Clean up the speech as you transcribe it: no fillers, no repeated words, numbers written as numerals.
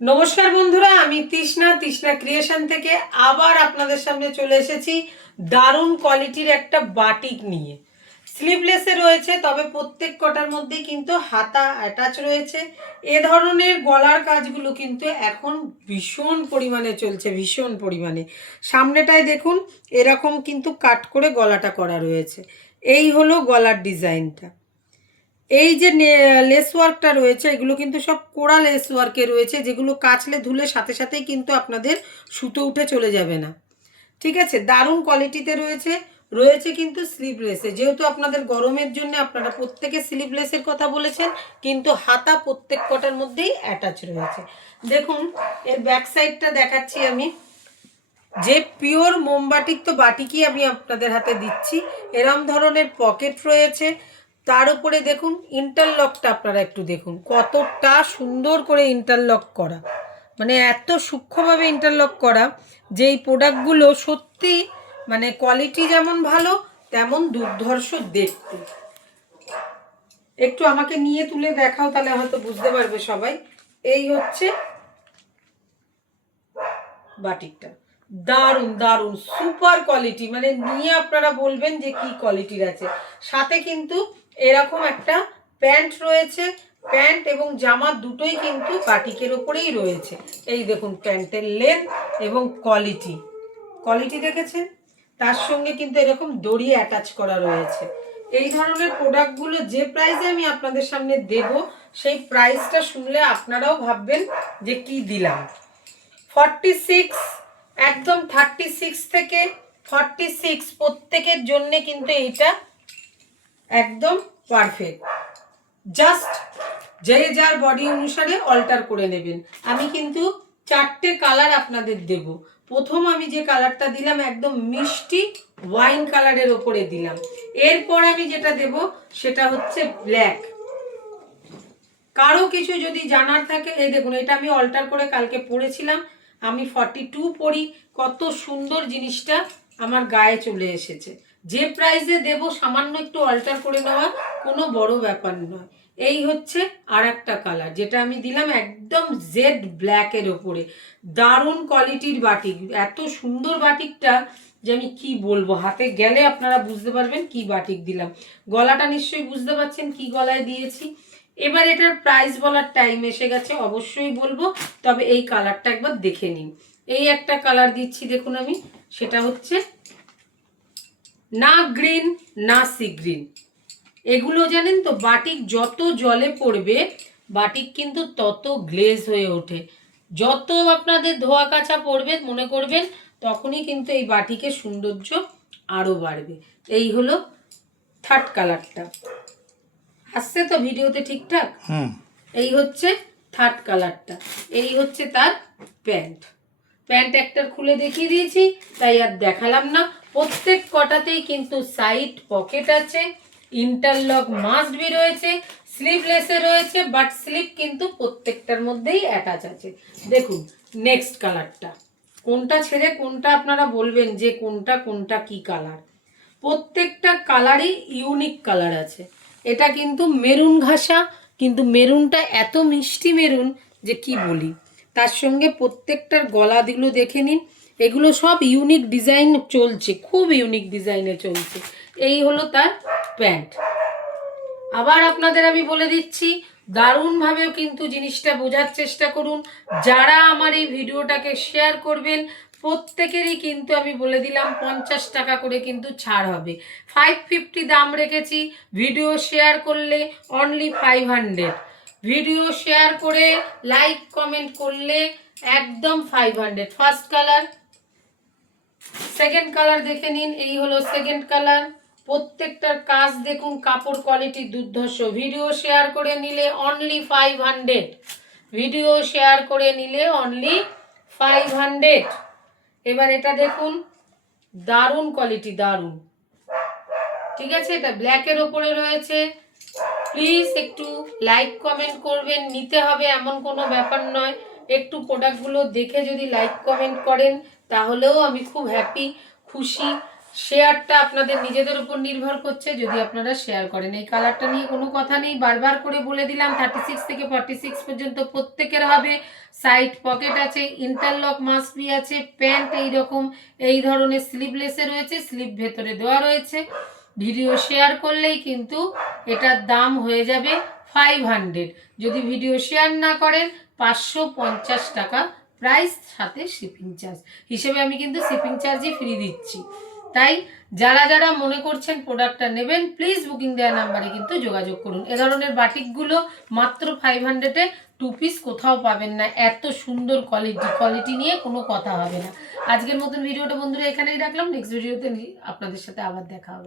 নমস্কার বন্ধুরা, আমি তৃষ্ণা তৃষ্ণা ক্রিয়েশন থেকে আবার আপনাদের সামনে চলে এসেছি দারুণ কোয়ালিটির একটা বাটিক নিয়ে। স্লিভলেসে রয়েছে, তবে প্রত্যেক কটার মধ্যেই কিন্তু হাতা অ্যাটাচ রয়েছে। এ ধরনের গলার কাজগুলো কিন্তু এখন ভীষণ পরিমাণে চলছে, ভীষণ পরিমাণে। সামনেটায় দেখুন এরকম কিন্তু কাট করে গলাটা করা রয়েছে। এই হলো গলার ডিজাইনটা। এই যে লেস ওয়ার্কটা রয়েছে, এগুলো কিন্তু সব কোড়া লেস ওয়ার্কে রয়েছে, যেগুলো কাচলে ধুলে সাথে সাথেই কিন্তু আপনাদের সুতো উঠে চলে যাবে না। ঠিক আছে, দারুণ কোয়ালিটিতে রয়েছে। রয়েছে কিন্তু স্লিভলেসে, যেহেতু আপনাদের গরমের জন্য আপনারা প্রত্যেকে স্লিভলেসের কথা বলেছেন, কিন্তু হাতা প্রত্যেক কটার মধ্যেই অ্যাটাচ রয়েছে। দেখুন এর ব্যাক সাইডটা দেখাচ্ছি আমি। যে পিওর মোমবাটিক তো বাটিকই আমি আপনাদের হাতে দিচ্ছি। এরম ধরনের পকেট রয়েছে, তার উপরে দেখুন ইন্টারলকটা আপনারা একটু দেখুন কতটা সুন্দর করে ইন্টারলক করা, মানে এত সূক্ষ্মভাবে ইন্টারলক করা যে এই প্রোডাক্টগুলো সত্যি মানে কোয়ালিটি যেমন ভালো তেমন দুর্ধর্ষ দেখতে। একটু আমাকে নিয়ে তুলে দেখাও, তাহলে হয়তো বুঝতে পারবে সবাই। এই হচ্ছে বাটিকটা, দারুণ দারুণ সুপার কোয়ালিটি, মানে নিয়ে আপনারা বলবেন যে কি কোয়ালিটির আছে। সাথে কিন্তু এরকম একটা প্যান্ট রয়েছে, প্যান্ট এবং জামা দুটোই কিন্তু বাটিকের ওপরেই রয়েছে। এই দেখুন প্যান্টের লেন্থ এবং কোয়ালিটি, কোয়ালিটি দেখেছেন? তার সঙ্গে কিন্তু এরকম দড়ি অ্যাটাচ করা রয়েছে। এই ধরনের প্রোডাক্টগুলো যে প্রাইসে আমি আপনাদের সামনে দেব, সেই প্রাইসটা শুনলে আপনারাও ভাববেন যে কি দিলাম। 46, একদম 36 থেকে 46 প্রত্যেকের জন্য কিন্তু এইটা একদম পারফেক্ট। জাস্ট যে যার বডি অনুসারে অল্টার করে নেবেন। আমি কিন্তু 4টে কালার আপনাদের দেব। প্রথম আমি যে কালারটা দিলাম একদম মিষ্টি ওয়াইন কালারের ওপরে দিলাম। এরপর আমি যেটা দেব সেটা হচ্ছে ব্ল্যাক। কারো কিছু যদি জানার থাকে, এই দেখুন এটা আমি অল্টার করে কালকে পরেছিলাম। আমি 42 পরি, কত সুন্দর জিনিসটা আমার গায়ে চলে এসেছে। যে প্রাইসে দেব সামান্য একটু অল্টার করে নেওয়া কোনো বড় ব্যাপার নয়। এই হচ্ছে আর একটা কালার যেটা আমি দিলাম একদম জেড ব্ল্যাকের ওপরে। দারুণ কোয়ালিটির বাটিক, এত সুন্দর বাটিকটা যে আমি কি বলবো, হাতে গেলে আপনারা বুঝতে পারবেন কি বাটিক দিলাম। গলাটা নিশ্চয়ই বুঝতে পারছেন কি গলায় দিয়েছি। এবার এটার প্রাইস বলার টাইম এসে গেছে, অবশ্যই বলবো, তবে এই কালারটা একবার দেখে নিন। এই একটা কালার দিচ্ছি দেখুন আমি, সেটা হচ্ছে না গ্রিন না সি গ্রিন। এগুলো জানেন তো, বাটিক যত জলে পড়বে বাটিক কিন্তু তত গ্লেজ হয়ে ওঠে। যত আপনাদের ধোয়া কাচা পড়বে মনে করবেন তখনই কিন্তু এই বাটিকের সৌন্দর্য আরও বাড়বে। এই হলো থার্ড কালারটা। আসছে তো ভিডিওতে ঠিকঠাক? এই হচ্ছে থার্ড কালারটা। এই হচ্ছে তার প্যান্ট। প্যান্ট একটা খুলে দেখিয়ে দিয়েছি, তাই আর দেখালাম না। প্রত্যেক কটাতেই কিন্তু সাইড পকেট আছে, ইন্টারলক মাস্ট বি রয়েছে, স্লিভলেসে রয়েছে, বাট স্লিভ কিন্তু প্রত্যেকটার মধ্যেই অ্যাটাচ আছে। দেখুন নেক্সট কালারটা, কোনটা ছেড়ে কোনটা আপনারা বলবেন যে কোনটা কোনটা কি কালার। প্রত্যেকটা কালারই ইউনিক কালার আছে। এটা কিন্তু মেরুন ঘাসা, কিন্তু মেরুনটা এত মিষ্টি মেরুন যে কি বলি। তার সঙ্গে প্রত্যেকটার গলাগুলো দেখে নিন, এগুলো সব ইউনিক ডিজাইন চলছে, খুব ইউনিক ডিজাইনে চলছে। এই হলো তার প্যান্ট। আবার আপনাদের আমি বলে দিচ্ছি, দারুণভাবেও কিন্তু জিনিসটা বোঝার চেষ্টা করুন। যারা আমার এই ভিডিওটাকে শেয়ার করবেন প্রত্যেকেরই কিন্তু আমি বলে দিলাম 50 টাকা করে কিন্তু ছাড় হবে। 550 দাম রেখেছি, ভিডিও শেয়ার করলে অনলি 500। ভিডিও শেয়ার করে লাইক কমেন্ট করলে একদম 500। ফার্স্ট কালার, সেকেন্ড কালার দেখে নিন, এই হলো সেকেন্ড কালার। প্রত্যেকটার কাজ দেখুন, কাপড় কোয়ালিটি দুর্ধর্ষ। ভিডিও শেয়ার করে নিলে অনলি 500। ভিডিও শেয়ার করে নিলে অনলি 500। এবার এটা দেখুন, দারুণ কোয়ালিটি, দারুণ। ঠিক আছে, এটা ব্ল্যাকের ওপরে রয়েছে। প্লিজ একটু লাইক কমেন্ট করবেন, নিতে হবে এমন কোনো ব্যাপার নয়। একটু প্রোডাক্টগুলো দেখে যদি লাইক কমেন্ট করেন তাহলেও আমি খুব হ্যাপি, খুশি। শেয়ারটা আপনাদের নিজেদের উপর নির্ভর করছে, যদি আপনারা শেয়ার করেন। এই কালারটা নিয়ে কোনো কথা নেই, বারবার করে বলে দিলাম 36 থেকে 46 পর্যন্ত প্রত্যেকের হবে। সাইড পকেট আছে, ইন্টারলক মাস্ট-বি আছে, প্যান্ট এইরকম এই ধরনের স্লিভলেসে রয়েছে, স্লিভ ভেতরে দেওয়া রয়েছে। ভিডিও শেয়ার করলেই কিন্তু এটার দাম হয়ে যাবে 500। যদি ভিডিও শেয়ার না করেন 550 টাকা প্রাইস, সাথে শিপিং চার্জ হিসেবে আমি কিন্তু শিপিং চার্জই ফ্রি দিচ্ছি। তাই যারা যারা মনে করছেন প্রোডাক্টটা নেবেন, প্লিজ বুকিং দেওয়া নাম্বারে কিন্তু যোগাযোগ করুন। এ ধরনের বাটিকগুলো মাত্র 500-এ 2 পিস কোথাও পাবেন না। এত সুন্দর কোয়ালিটি নিয়ে কোনো কথা হবে না। আজকের মতন ভিডিওটা বন্ধুরা এখানেই রাখলাম। নেক্সট ভিডিওতে আপনাদের সাথে আবার দেখা হবে।